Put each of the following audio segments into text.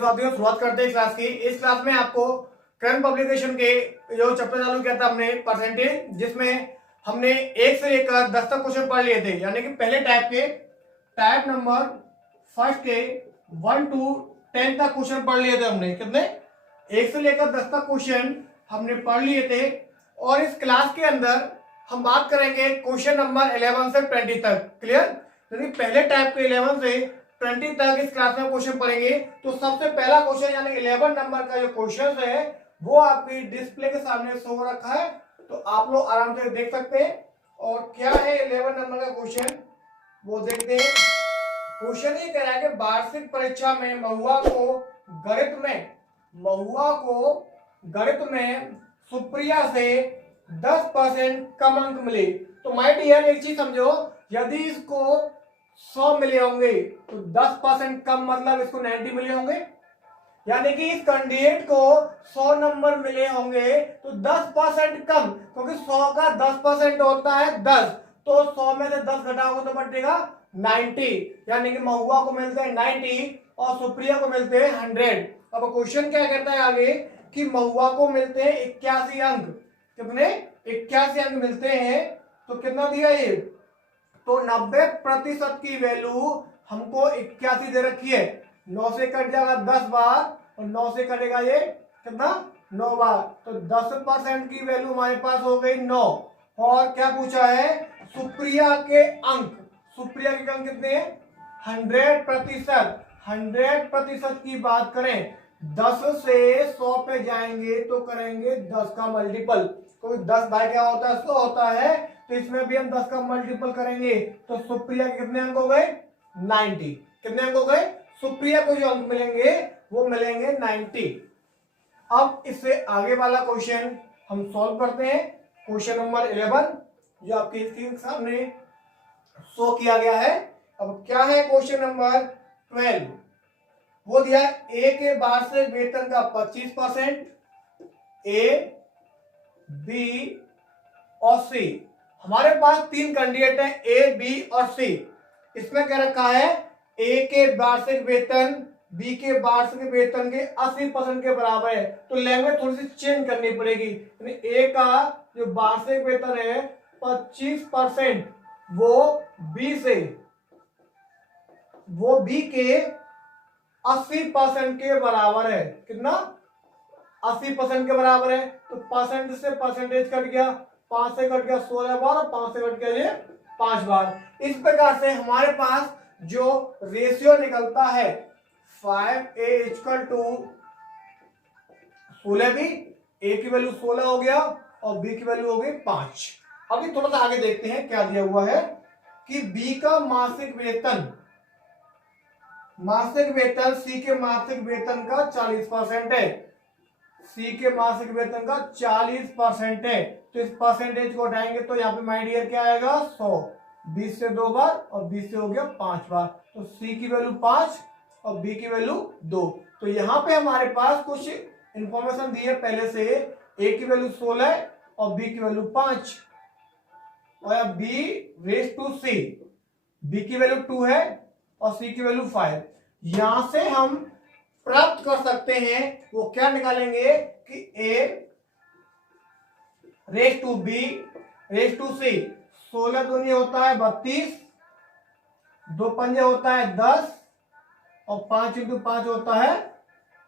तो साथियों शुरुआत करते हैं क्लास की। इस क्लास में आपको करंट पब्लिकेशन के जो चैप्टर चालू किया था हमने परसेंटेज, जिसमें हमने 1 से लेकर 10 तक क्वेश्चन पढ़ लिए थे, यानी कि पहले टाइप नंबर फर्स्ट के 1 to 10 तक क्वेश्चन पढ़ लिए थे हमने। कितने? 1 से लेकर 10 तक क्वेश्चन हमने पढ़ लिए थे। और इस क्लास के अंदर हम बात करेंगे क्वेश्चन नंबर 11 से 20 तक। क्लियर? यानी पहले टाइप के 11 से 20 तक इस क्लास में क्वेश्चन पढ़ेंगे। तो सबसे पहला क्वेश्चन यानी 11 नंबर का जो क्वेश्चन है वो आपकी डिस्प्ले के सामने शो रखा है, तो आप लोग आराम से देख सकते हैं। और क्या है 11 नंबर का क्वेश्चन वो देखते हैं। क्वेश्चन ये कह रहा है कि वार्षिक परीक्षा में महुआ को गणित में सुप्रिया से 10% कम अंक मिले। तो माय डियर एक चीज समझो, यदि इसको 100 मिले होंगे तो 10% कम मतलब इसको 90 मिले होंगे, यानी कि इस कैंडिडेट को 100 नंबर मिले होंगे तो 10% कम, क्योंकि 100 का 10% होता है 10, तो 100 में से 10 घटाओगे तो बचेगा 90, यानी कि महुआ को मिलते हैं 90 और सुप्रिया को मिलते हैं 100। अब क्वेश्चन क्या कहता है आगे कि महुआ को मिलते हैं 81 अंक। कितने? 81 अंक मिलते हैं। तो कितना दिया ये? तो 90% की वैल्यू हमको 81 दे रखी है। 9 से कट जाएगा 10 बार और 9 से कटेगा ये कितना? 9 बार। तो 10% की वैल्यू हमारे पास हो गई 9। और क्या पूछा है? सुप्रिया के अंक। सुप्रिया के अंक कितने हैं? 100%। 100% की बात करें, 10 से 100 पे जाएंगे तो करेंगे 10 का मल्टीपल, क्योंकि 10 भाई क्या होता है? 100 होता है। तो इसमें भी हम 10 का मल्टीपल करेंगे तो सुप्रिया के कितने अंक हो गए? 90। कितने अंक हो गए? सुप्रिया को जो अंक मिलेंगे वो मिलेंगे 90। अब इससे आगे वाला क्वेश्चन हम सॉल्व करते हैं। क्वेश्चन नंबर 11 जो आपकी स्क्रीन के सामने शो किया गया है। अब क्या है क्वेश्चन नंबर 12? वो दिया है ए के वार्षिक वेतन का 25%, ए, बी और सी। हमारे पास 3 कैंडिडेट हैं, ए, बी और सी। इसमें क्या रखा है? ए के वार्षिक वेतन बी के वार्षिक वेतन के 80% के बराबर है। तो लैंग्वेज थोड़ी सी चेंज करनी पड़ेगी। यानी ए का जो वार्षिक वेतन है 25%, वो बी के 80% के बराबर है। कितना? 80% के बराबर है। तो परसेंट से परसेंटेज कट गया, 5 से कट गया 16 बार और 5 से कट गया ये 5 बार। इस प्रकार से हमारे पास जो रेशियो निकलता है 5a equal to 16b, a की वैल्यू 16 हो गया और b की वैल्यू हो गई 5। अभी थोड़ा सा आगे देखते हैं क्या दिया हुआ है कि b का मासिक वेतन सी के मासिक वेतन का 40% है। सी के मासिक वेतन का 40% है। तो इस परसेंटेज को हटाएंगे तो यहाँ पे माय डियर क्या आएगा? 100। 20 से 2 बार और 20 से हो गया 5 बार। तो सी की वैल्यू 5 और बी की वैल्यू 2। तो यहाँ पे हमारे पास कुछ इंफॉर्मेशन दी है पहले से। ए की वैल्यू 16 और बी की वैल्यू 5 और b raise to c. B की वैल्यू 2 है और सी की वैल्यू 5। यहां से हम प्राप्त कर सकते हैं, वो क्या निकालेंगे कि A raise to B raise to C. 16 दूनी होता है 32, 2 पंजे होता है 10 और 5 इंटू 5 होता है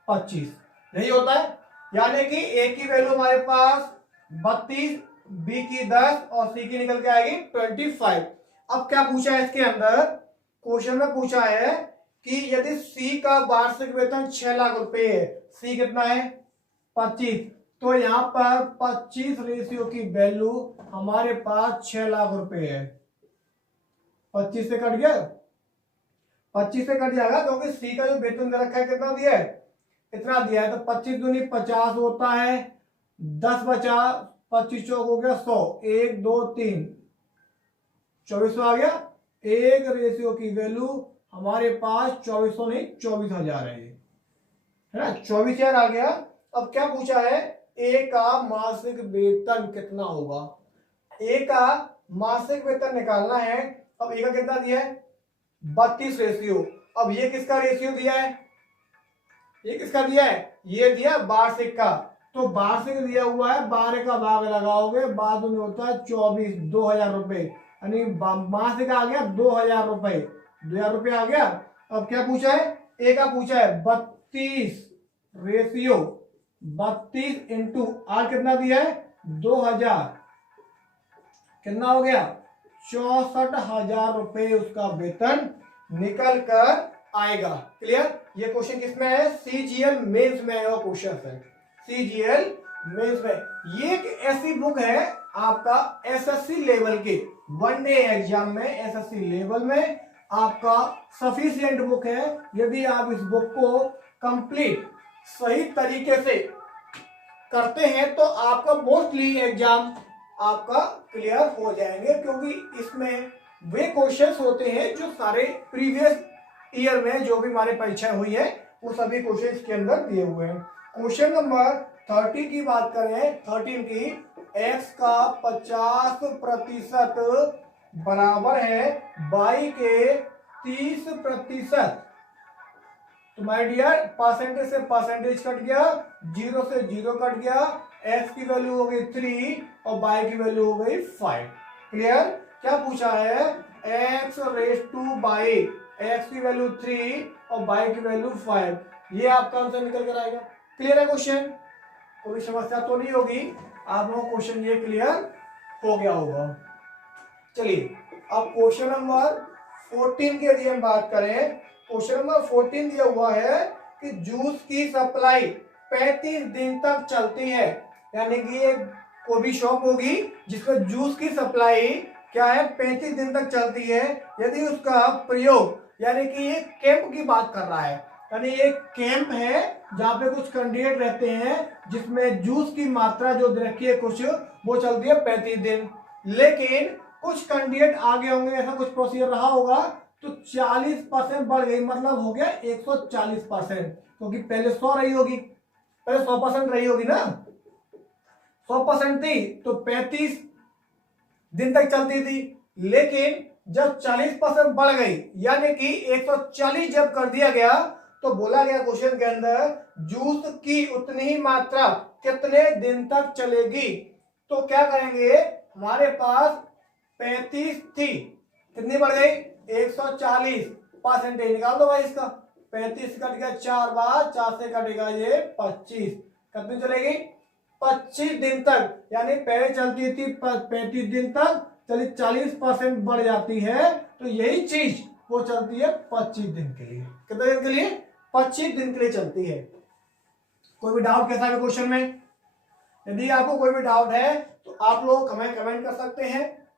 25। यही होता है। यानी कि ए की वैल्यू हमारे पास 32, बी की 10 और सी की निकल के आएगी 25। अब क्या पूछा है इसके अंदर? क्वेश्चन में पूछा है कि यदि सी का वार्षिक वेतन 6 लाख रुपए है, सी कितना है? 25, तो यहां पर 25 रेशियो की वैल्यू हमारे पास 6 लाख रुपए है। 25 से कट गया, 25 से कट जाएगा क्योंकि सी का जो वेतन दे रखा है कितना दिया है? इतना दिया है। तो 25 दूनी 50 होता है, 10 बचा, 25 चौक हो गया 100, 1 2 3 24 आ गया। एक रेशियो की वैल्यू हमारे पास 2400 नहीं 24,000 है ना? 24,000 आ गया। अब क्या पूछा है? ए का मासिक वेतन कितना होगा? ए का मासिक वेतन निकालना है। अब ए का कितना दिया है? 32 रेशियो। अब ये किसका रेशियो दिया है? ये किसका दिया है, ये दिया वार्षिक का। तो वार्षिक दिया हुआ है, 12 का भाग लगाओगे, बाद में होता है 24, 2000 रुपए, यानी मासिक आ गया 2000 रुपए, 2000 रुपये आ गया। अब क्या पूछा है, ए का पूछा है 32 रेशियो 32 इंटू आर कितना दिया है 2000, कितना हो गया 64,000 रुपए उसका वेतन निकल कर आएगा। क्लियर। ये क्वेश्चन किसमें है, सीजीएल मेंस में वो क्वेश्चन है, सीजीएल मेंस में। ये एक ऐसी बुक है आपका एसएससी लेवल के वनडे एग्जाम में, एसएससी लेवल में आपका सफिशिएंट बुक है। यदि आप इस बुक को कंप्लीट सही तरीके से करते हैं तो आपका मोस्टली एग्जाम आपका क्लियर हो जाएंगे, क्योंकि इसमें वे क्वेश्चंस होते हैं जो सारे प्रीवियस ईयर में जो भी हमारे परीक्षाएं हुई है वो सभी क्वेश्चंस के अंदर दिए हुए हैं। क्वेश्चन नंबर 30 की बात करें, 13 की, x का 50% बराबर है y के 30%। तो माय डियर परसेंटेज से परसेंटेज कट गया, 0 से 0 कट गया, x की वैल्यू हो गई 3 और y की वैल्यू हो गई 5। क्लियर। क्या पूछा है, x raise to y, x की वैल्यू 3 और y की वैल्यू 5, ये आपका आंसर निकल कर आएगा। क्लियर है क्वेश्चन, कोई समस्या तो नहीं होगी, आप लोगों को क्वेश्चन ये क्लियर हो गया होगा। चलिए अब क्वेश्चन नंबर 14 की यदि हम बात करें, क्वेश्चन नंबर 14 दिया हुआ है कि जूस की सप्लाई 35 दिन तक चलती है, यानी कि ये कोई भी शॉप होगी जिसमें जूस की सप्लाई क्या है 35 दिन तक चलती है। यदि उसका प्रयोग, यानी कि ये कैंप की बात कर रहा है, यानी ये कैंप है जहां पे कुछ कैंडिडेट रहते हैं जिसमें जूस की मात्रा जो रखी है कुछ वो चलती है 35 दिन, लेकिन कुछ कैंडिडेट आगे होंगे, ऐसा कुछ प्रोसीजर रहा होगा तो 40% बढ़ गई, मतलब हो गया 140%, क्योंकि पहले 100 रही होगी, पहले 100% रही होगी ना, 100% थी तो 35 दिन तक चलती थी, लेकिन जब 40% बढ़ गई यानी कि 140 जब कर दिया गया तो बोला गया क्वेश्चन के अंदर जूस की उतनी ही मात्रा कितने दिन तक चलेगी। तो क्या करेंगे, हमारे पास 35 थी, कितनी बढ़ गई 140, परसेंटेज निकाल दो भाई इसका, 35 कट गया 4 बार, 4 से कटेगा ये 25, कितनी चलेगी 25 दिन तक, यानी पहले चलती थी 35 दिन तक, चलिए 40% बढ़ जाती है, तो यही चीज वो चलती है 25 दिन के लिए। कितने दिन के लिए, 25 दिन के लिए चलती है। कोई भी डाउट कैसा है क्वेश्चन में, यदि आपको कोई भी डाउट है तो आप लोग कमेंट कर सकते हैं,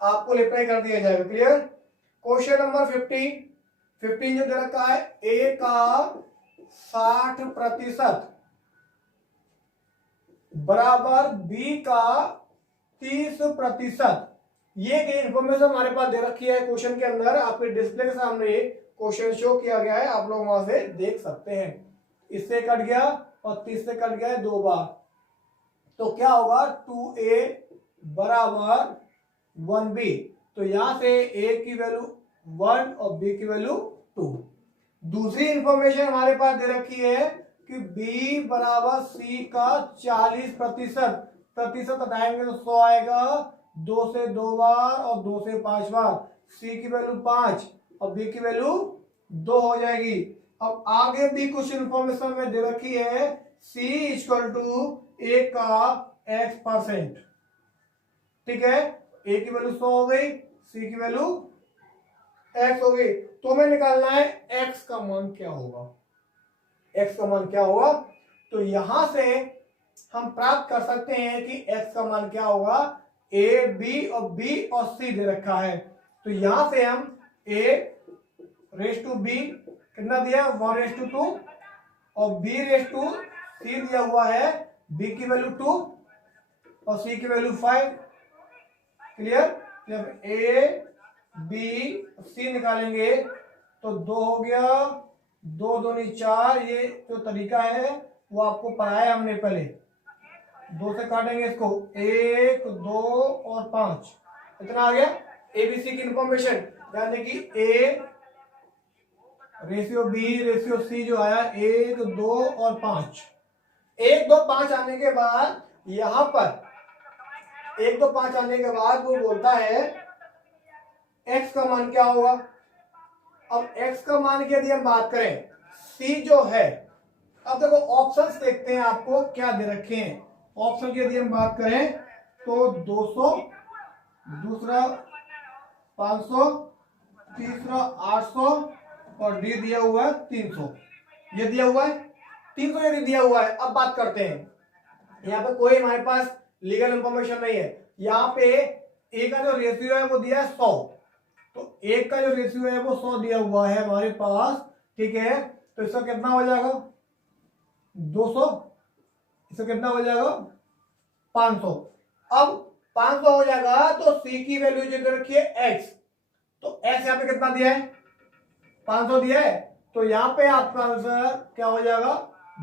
आपको रिप्लाई कर दिया जाएगा। क्लियर। क्वेश्चन नंबर 15 जो दे रखा है, ए का 60% बराबर बी का 30%, ये इंफॉर्मेशन हमारे पास दे रखी है क्वेश्चन के अंदर, आपके डिस्प्ले के सामने क्वेश्चन शो किया गया है, आप लोग वहां से देख सकते हैं। इससे कट गया और 30 से कट गया 2 बार, तो क्या होगा 2a बराबर 1b, तो यहां से a की वैल्यू 1 और b की वैल्यू 2। दूसरी इंफॉर्मेशन हमारे पास दे रखी है कि b बराबर c का 40%, प्रतिशत हटाएंगे तो 100 आएगा, 2 से 2 बार और 2 से 5 बार, c की वैल्यू 5 और b की वैल्यू 2 हो जाएगी। अब आगे भी कुछ इंफॉर्मेशन में दे रखी है, c इक्वल टू a का x%, ठीक है, a की वैल्यू 100 हो गई, c की वैल्यू x हो गई, तो हमें निकालना है x का मान क्या होगा, x का मान क्या होगा। तो यहां से हम प्राप्त कर सकते हैं कि x का मान क्या होगा, a b और b और c दे रखा है, तो यहां से हम a रेस टू b कितना दिया 1:2 और b रेस टू c दिया हुआ है, b की वैल्यू 2 और c की वैल्यू 5। क्लियर। जब a b c निकालेंगे तो 2 हो गया, 2 दूनी 4, ये जो तरीका है वो आपको पढ़ाया हमने पहले, 2 से काटेंगे इसको, 1 2 और 5, इतना आ गया एबीसी की इंफॉर्मेशन, यानी कि a ratio b ratio c जो आया 1 2 और 5, 1 2 5 आने के बाद यहां पर 1 2 5 आने के बाद वो बोलता है x का मान क्या होगा। अब x का मान की यदि हम बात करें, c जो है, अब देखो ऑप्शंस देखते हैं आपको क्या दे रखे हैं। ऑप्शन की यदि हम बात करें तो 200, दूसरा 500, तीसरा 800 और डी दिया हुआ है 300। ये दिया हुआ है 300, यदि दिया हुआ है। अब बात करते हैं, यहाँ पे कोई हमारे पास लीगल इंफॉर्मेशन नहीं है। यहाँ पे ए का जो रेशियो है वो दिया है 100, तो एक का जो रेशियो है वो 100 दिया हुआ है हमारे पास, ठीक है। तो इसका कितना हो जाएगा 200, इसका कितना हो जाएगा 500। अब 500 हो जाएगा तो सी की वैल्यू जो रखिए x, तो x यहाँ पे कितना दिया है 500 दिया है, तो यहाँ पे आपका आंसर क्या हो जाएगा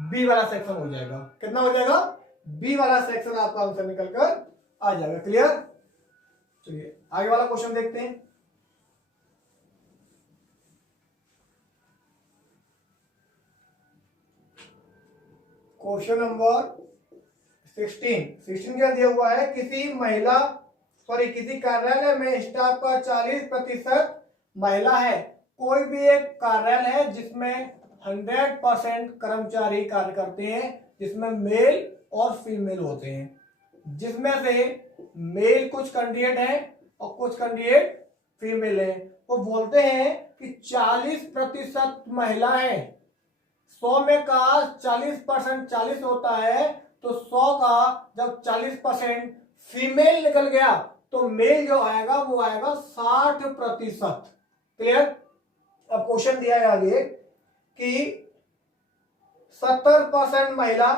बी वाला सेक्शन हो जाएगा। कितना हो जाएगा बी वाला सेक्शन आपका आंसर निकल कर आ जाएगा। क्लियर। चलिए आगे वाला क्वेश्चन देखते हैं। क्वेश्चन नंबर 16 क्या दिया हुआ है, किसी कार्यालय में स्टाफ का 40% महिला है। कोई भी एक कार्यालय है जिसमें 100% कर्मचारी कार्य करते हैं, जिसमें मेल और फीमेल होते हैं, जिसमें से मेल कुछ कैंडिडेट हैं और कुछ कैंडिडेट फीमेल हैं। वो बोलते हैं कि 40% महिला है, 100 में का 40% 40 होता है, तो 100 का जब 40% फीमेल निकल गया तो मेल जो आएगा वो आएगा 60%। क्लियर। अब क्वेश्चन दिया है आगे कि 70% महिला,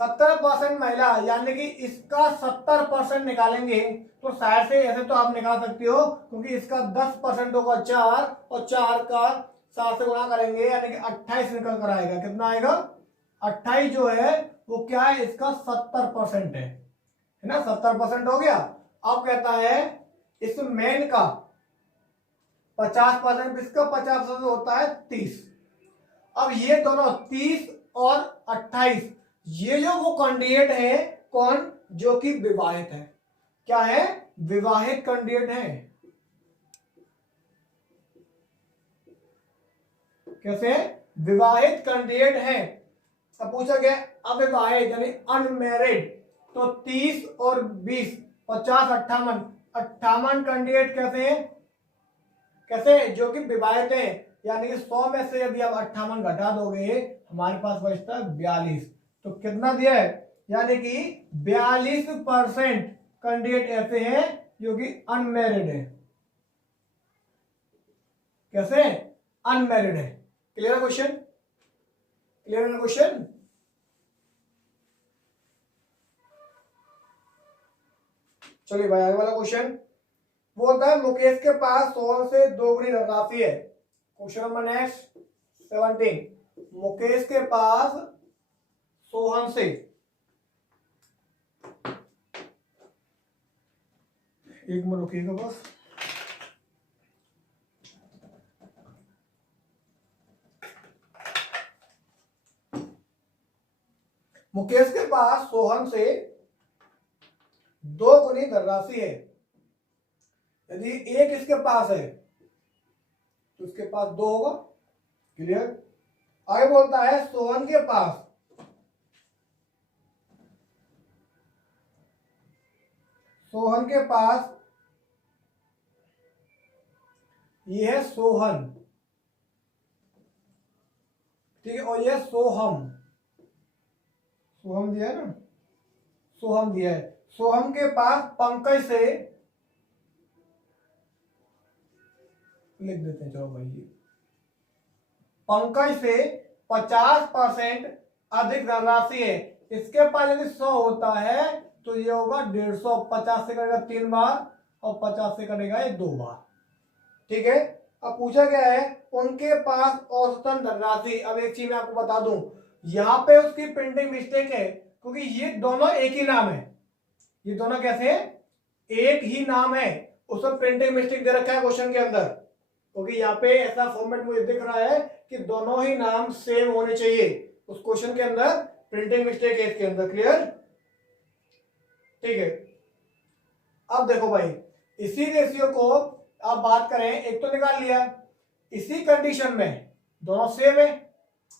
70% महिला यानी कि इसका 70% निकालेंगे तो शायद से ऐसे तो आप निकाल सकते हो, क्योंकि इसका 10% होगा 4 और 4 का 7 से गुणा करेंगे यानी कि 28 निकल कर आएगा। कितना आएगा 28 जो है वो क्या है इसका 70% है ना, 70% हो गया। अब कहता है इस मेन का 50%, इसका 50% होता है 30। अब ये दोनों 30 और 28 ये जो वो कैंडिडेट है कौन, जो कि विवाहित है। क्या है विवाहित कैंडिडेट है। कैसे विवाहित कैंडिडेट है। अब पूछा गया अविवाहित यानी अनमैरिड, तो 30 और 20 50 58 कैंडिडेट कैसे हैं, कैसे जो कि विवाहित है, यानी कि 100 में से यदि आप 58 घटा दोगे हमारे पास बचता है 42। तो कितना दिया है, यानी कि 42% कैंडिडेट ऐसे हैं जो कि अनमैरिड है। कैसे अनमैरिड है। क्लियर है क्वेश्चन, क्लियर है क्वेश्चन। चलिए भाई आगे वाला क्वेश्चन बोलता है मुकेश के पास सोहन से 2 गुनी धनराशि है। क्वेश्चन नंबर नेक्स्ट 17, मुकेश के पास सोहन से, एक मिनट रुकिएगा बस। मुकेश के पास सोहन से 2 गुनी धनराशि है। यदि एक इसके पास है तो इसके पास 2 होगा। क्लियर। आगे बोलता है सोहन के पास ये है सोहन, ठीक है, और ये सोहम दिया है ना, सोहम दिया है। सोहम के पास पंकज से, लिख देते हैं चलो भाई, पंकज से 50% अधिक धनराशि है। इसके पास यदि 100 होता है तो ये होगा 150, 50 से करेगा 3 बार और 50 से करेगा ये 2 बार। ठीक है। अब पूछा गया है उनके पास औसतन धनराशि। अब एक चीज मैं आपको बता दूं, यहां पे उसकी प्रिंटिंग मिस्टेक है, क्योंकि ये दोनों एक ही नाम है। ये दोनों कैसे हैं, एक ही नाम है, उसमें प्रिंटिंग मिस्टेक दे रखा है क्वेश्चन के अंदर। क्योंकि यहाँ पे ऐसा फॉर्मेट मुझे दिख रहा है कि दोनों ही नाम सेम होने चाहिए उस क्वेश्चन के अंदर, प्रिंटिंग मिस्टेक है इसके अंदर। क्लियर? ठीक है। अब देखो भाई, इसी रेशियो को आप बात करें, एक तो निकाल लिया, इसी कंडीशन में दोनों सेम है,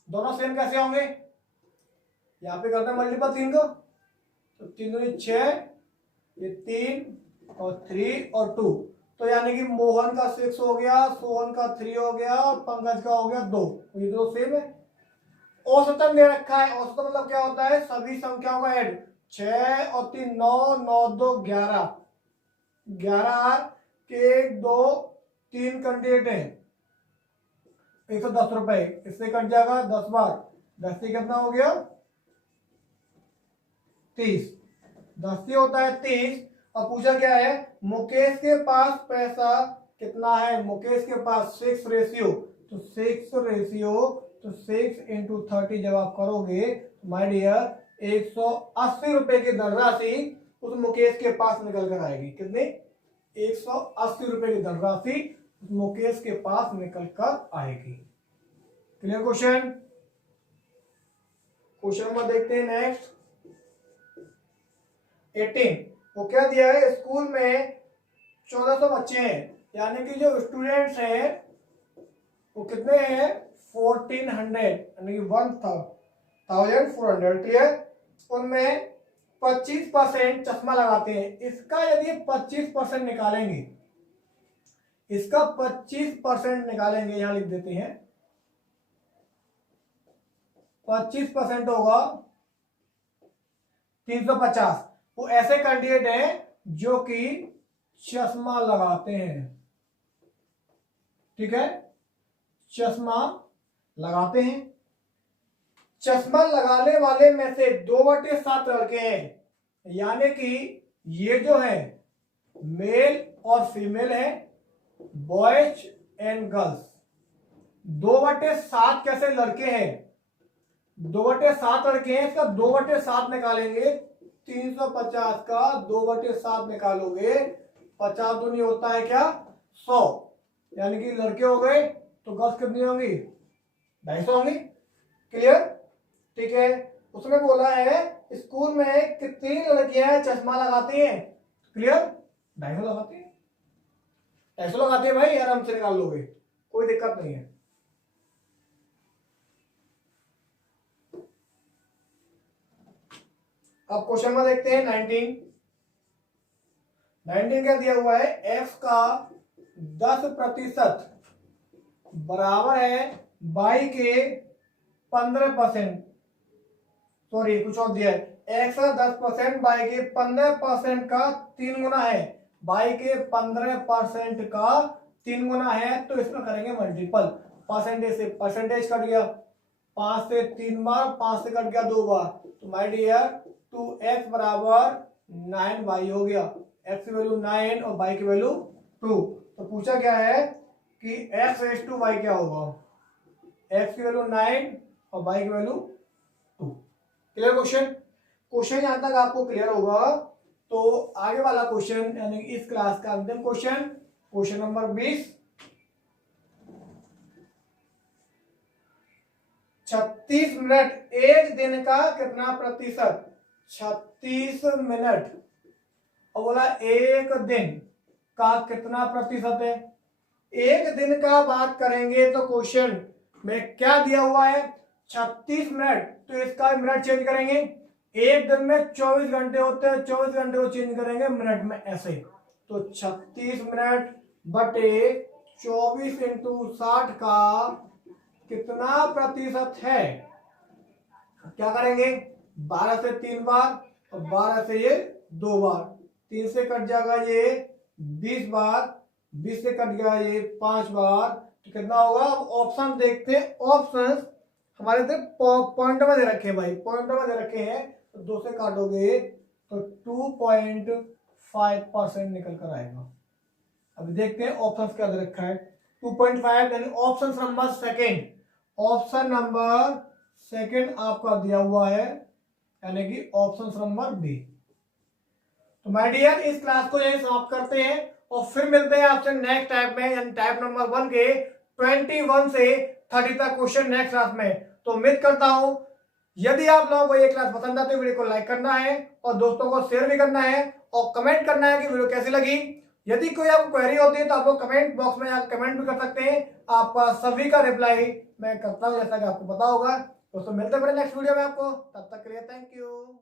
दोनों सेम कैसे होंगे? यहाँ पे करते हैं मल्टीपल 3 को, तो 3 दूनी 6, ये 3 और 3 और 2, तो यानी कि मोहन का 6 हो गया, सोहन का 3 हो गया और पंकज का हो गया 2, ये दो सेम है। औसतन दे रखा है, औसतन मतलब क्या होता है? सभी संख्याओं का ऐड, 6 और 3 9, 9 2 11, 11 के 2 3 कैंडिडेट हैं, 110 रुपए, इससे कट जाएगा 10 बार, 10 से कितना हो गया? 30, 10 से होता है 30। और पूछा क्या है? मुकेश के पास पैसा कितना है? मुकेश के पास 6 रेशियो, तो 6 रेशियो, तो 6 इंटू 30 जब आप करोगे माय डियर 180 रुपए की धनराशि उस मुकेश के पास निकल कर आएगी। कितनी? 180 रुपए की धनराशि उस मुकेश के पास निकल कर आएगी। Clear question? क्वेश्चन नंबर देखते हैं नेक्स्ट 18। वो क्या दिया है? स्कूल में 1400 बच्चे हैं, यानी कि जो स्टूडेंट्स हैं वो कितने हैं? 1400, यानी कि 1400। क्लियर? उनमें 25% चश्मा लगाते हैं। इसका यदि 25% निकालेंगे, इसका 25% निकालेंगे, यहां लिख देते हैं 25% होगा 350। वो ऐसे कैंडिडेट हैं जो कि चश्मा लगाते हैं। ठीक है, चश्मा लगाते हैं। चश्मा लगाने वाले में से 2/7 लड़के हैं, यानी कि ये जो है मेल और फीमेल है, बॉयज एंड गर्ल्स। 2/7 कैसे लड़के हैं? 2/7 लड़के हैं, इसका 2/7 निकालेंगे। 350 का 2/7 निकालोगे, 50 दूनी होता है क्या? 100, यानी कि लड़के हो गए, तो गर्ल्स कितनी होंगी? 250 होंगी। क्लियर? ठीक है। उसने बोला है स्कूल में कितनी लड़कियां चश्मा लगाती हैं? क्लियर? 250 लगाती हैं, 250 लगाती है भाई, आराम से निकाल लोगे, कोई दिक्कत नहीं है। अब क्वेश्चन में देखते हैं 19 क्या दिया हुआ है? x का 10% बराबर है y के 15%, सॉरी कुछ और दिया है। x का 10% y के 15% का 3 गुना है, y के 15% का 3 गुना है, तो इसमें करेंगे मल्टीपल। परसेंटेज से परसेंटेज कट गया, 5 से 3 बार, 5 से कट गया 2 बार, तो माय डियर 2x बराबर 9y हो गया। x की वैल्यू 9 और y की वैल्यू 2। तो पूछा क्या है कि x रेज टू y क्या होगा? x की वैल्यू 9 और y की वैल्यू 2। Clear question? क्वेश्चन यहां तक आपको क्लियर होगा, तो आगे वाला क्वेश्चन यानी इस क्लास का अंतिम क्वेश्चन, क्वेश्चन नंबर 20। 36 मिनट एक दिन का कितना प्रतिशत? 36 मिनट, और बोला एक दिन का कितना प्रतिशत है? एक दिन का बात करेंगे तो क्वेश्चन में क्या दिया हुआ है? 36 मिनट, तो इसका मिनट चेंज करेंगे। एक दिन में 24 घंटे होते हैं, 24 घंटे को चेंज करेंगे मिनट में, ऐसे। तो 36 मिनट बटे 24 इंटू 60 का कितना प्रतिशत है? क्या करेंगे? 12 से 3 बार और 12 से ये 2 बार, 3 से कट जाएगा ये 20 बार, 20 से कट गया ये 5 बार, तो कितना होगा? अब ऑप्शन देखते हैं। ऑप्शन हमारे पॉइंट में दे रखे हैं भाई, पॉइंट में दे रखे हैं, तो 2 से काटोगे तो 2.5% निकल कर आएगा। अभी देखते हैं ऑप्शन क्या दे रखा है। 2.5 यानी option number second, option number second आपका दिया हुआ है, यानी कि ऑप्शन नंबर बी। तो माय डियर इस क्लास को यही समाप्त करते हैं और फिर मिलते हैं आपसे नेक्स्ट टाइप में, यानी टाइप नंबर 1 के 21 से 30 तक क्वेश्चन नेक्स्ट क्लास में। तो उम्मीद करता हूं यदि आप लोगों को ये क्लास पसंद आती है, वीडियो को लाइक करना है और दोस्तों को शेयर भी करना है और कमेंट करना है कि वीडियो कैसी लगी। यदि कोई आपको क्वेरी होती है तो आप लोग कमेंट बॉक्स में कमेंट भी कर सकते हैं, आपका सभी का रिप्लाई मैं करता हूं, जैसा कि आपको पता होगा। दोस्तों मिलते हैं नेक्स्ट वीडियो में आपको, तब तक के लिए थैंक यू।